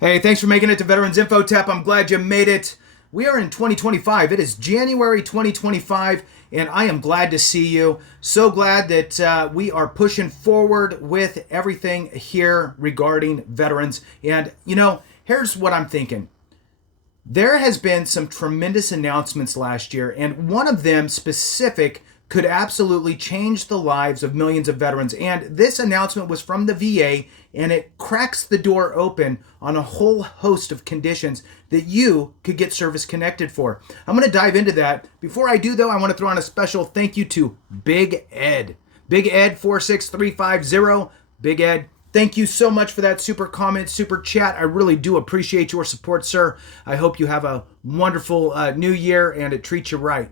Hey, thanks for making it to Veterans Info Tap. I'm glad you made it. We are in 2025. It is January 2025, and I am glad to see you. So glad that we are pushing forward with everything here regarding veterans. And, here's what I'm thinking. There has been some tremendous announcements last year, and one of them specific could absolutely change the lives of millions of veterans. And this announcement was from the VA, and it cracks the door open on a whole host of conditions that you could get service connected for. I'm going to dive into that. Before I do, though, I want to throw on a special thank you to Big Ed. Big Ed 46350. Big Ed, thank you so much for that super comment, super chat. I really do appreciate your support, sir. I hope you have a wonderful new year and it treats you right.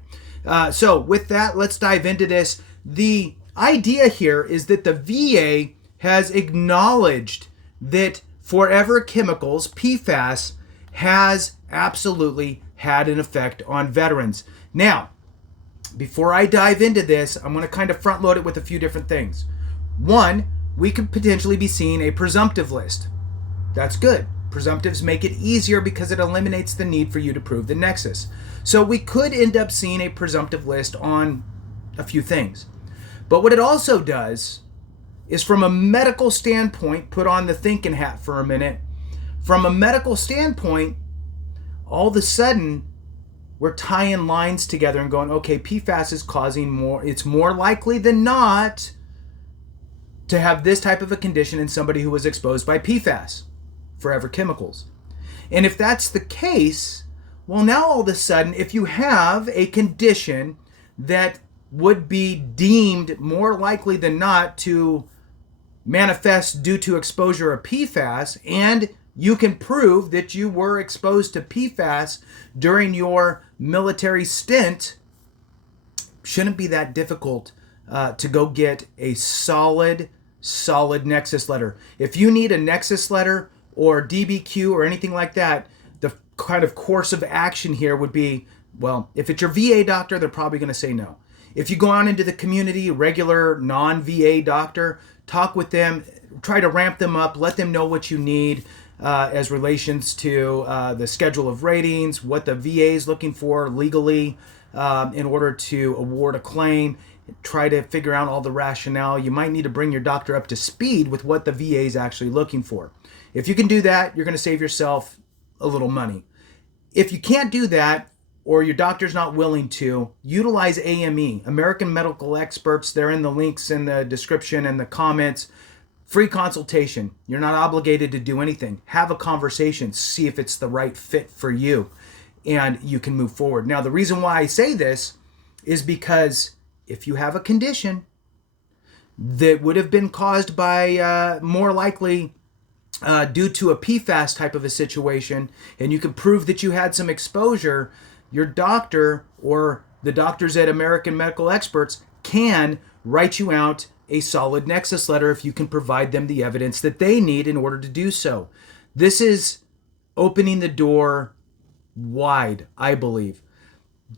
So with that, let's dive into this. The idea here is that the VA has acknowledged that forever chemicals, PFAS, has absolutely had an effect on veterans. Now, before I dive into this, I'm going to kind of front load it with a few different things. One, we could potentially be seeing a presumptive list. That's good. Presumptives make it easier because it eliminates the need for you to prove the nexus. So we could end up seeing a presumptive list on a few things. But what it also does is, from a medical standpoint, put on the thinking hat for a minute. From a medical standpoint, all of a sudden, we're tying lines together and going, okay, PFAS is causing more, it's more likely than not to have this type of a condition in somebody who was exposed by PFAS, forever chemicals. And if that's the case, well, now all of a sudden, if you have a condition that would be deemed more likely than not to manifest due to exposure of PFAS, and you can prove that you were exposed to PFAS during your military stint, shouldn't be that difficult to go get a solid Nexus letter. If you need a Nexus letter or DBQ or anything like that, the kind of course of action here would be, well, if it's your VA doctor, they're probably going to say no. If you go on into the community, regular non-VA doctor, talk with them, try to ramp them up, let them know what you need as relations to the schedule of ratings, what the VA is looking for legally in order to award a claim. Try to figure out all the rationale. You might need to bring your doctor up to speed with what the VA is actually looking for. If you can do that, you're going to save yourself a little money. If you can't do that, or your doctor's not willing to, utilize AME, American Medical Experts. They're in the links in the description and the comments. Free consultation. You're not obligated to do anything. Have a conversation. See if it's the right fit for you, and you can move forward. Now, the reason why I say this is because if you have a condition that would have been caused by more likely due to a PFAS type of a situation, and you can prove that you had some exposure, your doctor or the doctors at American Medical Experts can write you out a solid Nexus letter if you can provide them the evidence that they need in order to do so. This is opening the door wide, I believe.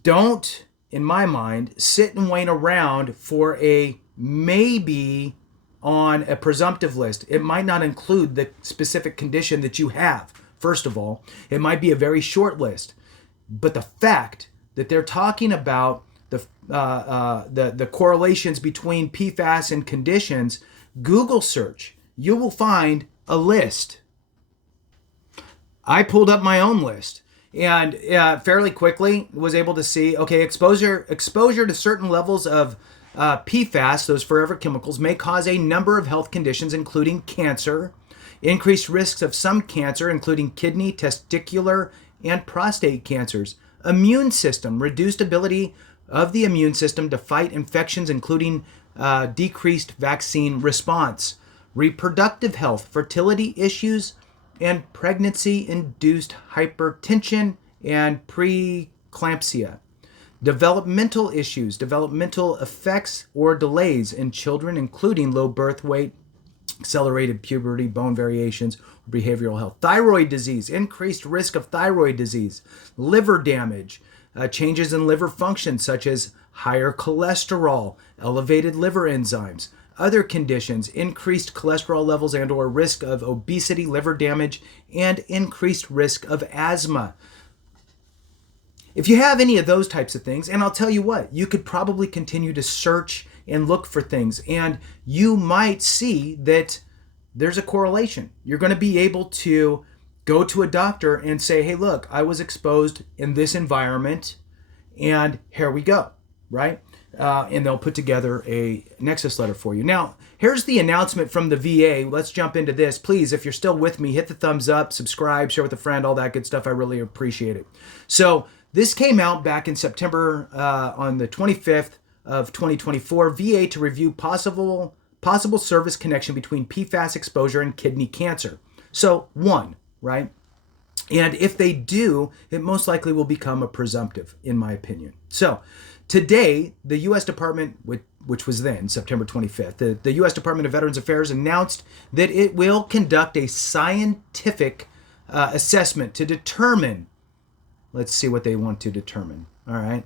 Don't, in my mind, sit and wait around for a maybe on a presumptive list. It might not include the specific condition that you have. First of all, it might be a very short list. But the fact that they're talking about the correlations between PFAS and conditions, Google search, you will find a list. I pulled up my own list and fairly quickly was able to see, okay, exposure to certain levels of PFAS, those forever chemicals, may cause a number of health conditions, including cancer, increased risks of some cancer, including kidney, testicular, and prostate cancers, immune system, reduced ability of the immune system to fight infections, including decreased vaccine response, reproductive health, fertility issues, and pregnancy-induced hypertension and preeclampsia, developmental issues, developmental effects or delays in children, including low birth weight, accelerated puberty, bone variations, behavioral health, thyroid disease, increased risk of thyroid disease, liver damage, changes in liver function such as higher cholesterol, elevated liver enzymes, other conditions, increased cholesterol levels and or risk of obesity, liver damage, and increased risk of asthma. If you have any of those types of things, and I'll tell you what, you could probably continue to search and look for things, and you might see that there's a correlation. You're going to be able to go to a doctor and say, hey, look, I was exposed in this environment, and here we go, right? And they'll put together a Nexus letter for you. Now, here's the announcement from the VA. Let's jump into this. Please, if you're still with me, hit the thumbs up, subscribe, share with a friend, all that good stuff. I really appreciate it. So this came out back in September on the 25th of 2024, VA to review possible service connection between PFAS exposure and kidney cancer. So one, right? And if they do, it most likely will become a presumptive, in my opinion. So today, the U.S. Department, which was then September 25th, the U.S. Department of Veterans Affairs announced that it will conduct a scientific assessment to determine, let's see what they want to determine, all right?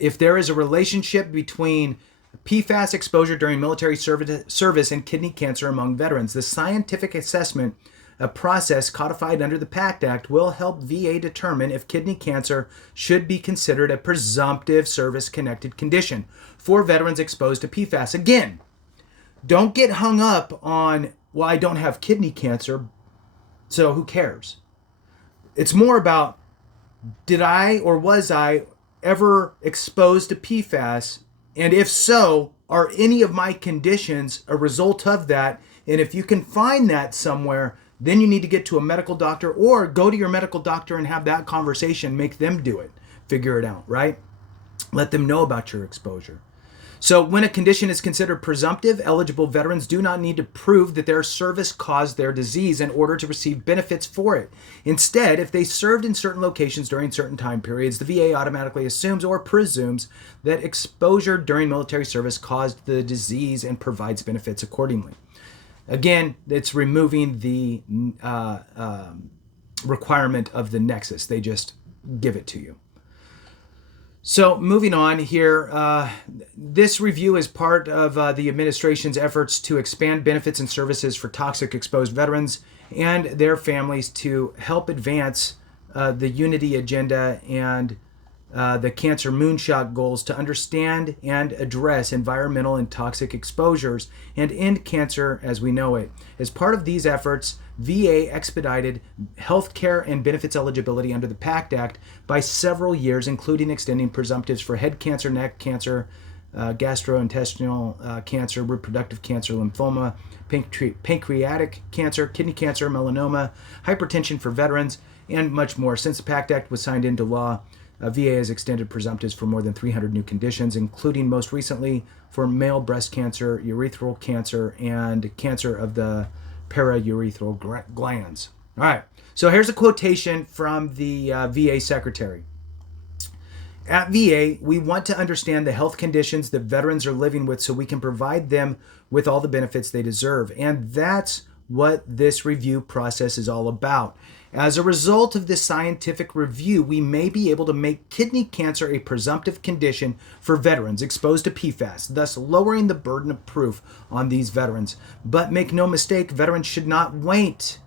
If there is a relationship between PFAS exposure during military service and kidney cancer among veterans. The scientific assessment, a process codified under the PACT Act, will help VA determine if kidney cancer should be considered a presumptive service-connected condition for veterans exposed to PFAS. Again, don't get hung up on, well, I don't have kidney cancer, so who cares? It's more about, did I or was I ever exposed to PFAS? And if so, are any of my conditions a result of that? And if you can find that somewhere, then you need to get to a medical doctor or go to your medical doctor and have that conversation, make them do it, figure it out, right? Let them know about your exposure. So when a condition is considered presumptive, eligible veterans do not need to prove that their service caused their disease in order to receive benefits for it. Instead, if they served in certain locations during certain time periods, the VA automatically assumes or presumes that exposure during military service caused the disease and provides benefits accordingly. Again, it's removing the requirement of the nexus. They just give it to you. So moving on here, this review is part of the administration's efforts to expand benefits and services for toxic exposed veterans and their families to help advance the unity agenda and the cancer moonshot goals to understand and address environmental and toxic exposures and end cancer as we know it. As part of these efforts, VA expedited healthcare and benefits eligibility under the PACT Act by several years, including extending presumptives for head cancer, neck cancer, gastrointestinal cancer, reproductive cancer, lymphoma, pancreatic cancer, kidney cancer, melanoma, hypertension for veterans, and much more. Since the PACT Act was signed into law, VA has extended presumptives for more than 300 new conditions, including most recently for male breast cancer, urethral cancer, and cancer of the paraurethral glands. All right, so here's a quotation from the VA secretary. At VA, we want to understand the health conditions that veterans are living with so we can provide them with all the benefits they deserve. And that's what this review process is all about. As a result of this scientific review, we may be able to make kidney cancer a presumptive condition for veterans exposed to PFAS, thus lowering the burden of proof on these veterans. But make no mistake, veterans should not wait.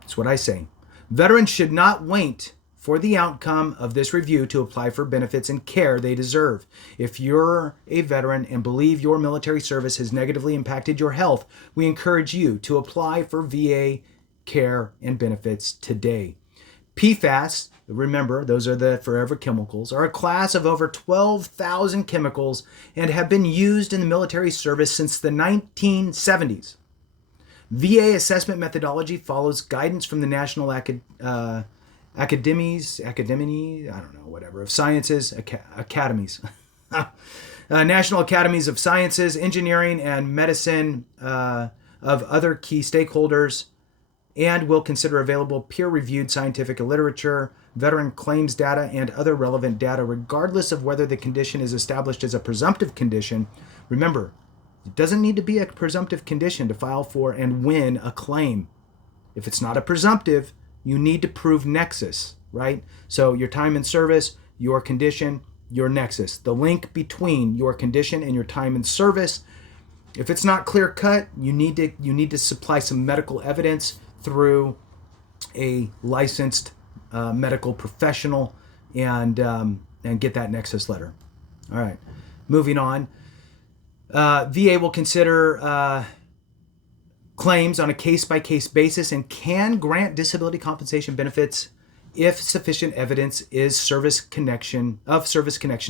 That's what I say. Veterans should not wait for the outcome of this review to apply for benefits and care they deserve. If you're a veteran and believe your military service has negatively impacted your health, we encourage you to apply for VA care and benefits today. PFAS, remember, those are the forever chemicals, are a class of over 12,000 chemicals and have been used in the military service since the 1970s. VA assessment methodology follows guidance from the National Academies, I don't know, whatever, of Sciences, academies. National Academies of Sciences, Engineering, and Medicine of other key stakeholders, and will consider available peer-reviewed scientific literature, veteran claims data, and other relevant data, regardless of whether the condition is established as a presumptive condition. Remember, it doesn't need to be a presumptive condition to file for and win a claim. If it's not a presumptive, you need to prove nexus, right? So your time in service, your condition, your nexus, the link between your condition and your time in service. If it's not clear cut, you need to supply some medical evidence through a licensed medical professional and get that nexus letter. All right, moving on. VA will consider claims on a case-by-case basis and can grant disability compensation benefits if sufficient evidence of service connection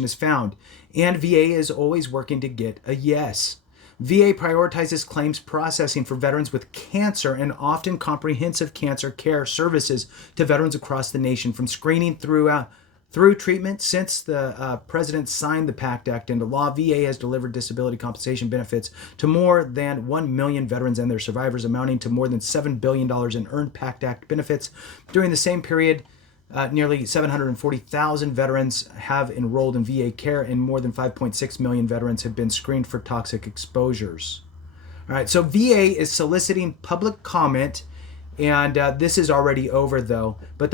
is found. And VA is always working to get a yes. VA prioritizes claims processing for veterans with cancer and often comprehensive cancer care services to veterans across the nation, from screening through treatment. Since the President signed the PACT Act into law, VA has delivered disability compensation benefits to more than 1 million veterans and their survivors, amounting to more than $7 billion in earned PACT Act benefits. During the same period, nearly 740,000 veterans have enrolled in VA care, and more than 5.6 million veterans have been screened for toxic exposures. All right, so VA is soliciting public comment, and this is already over though. But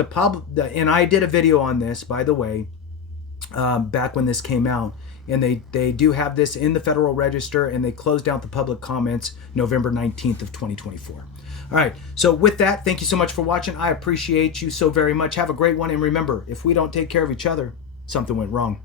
and I did a video on this, by the way, back when this came out, and they do have this in the Federal Register, and they closed out the public comments November 19th of 2024. All right, so with that, thank you so much for watching. I appreciate you so very much. Have a great one, and remember, if we don't take care of each other, something went wrong.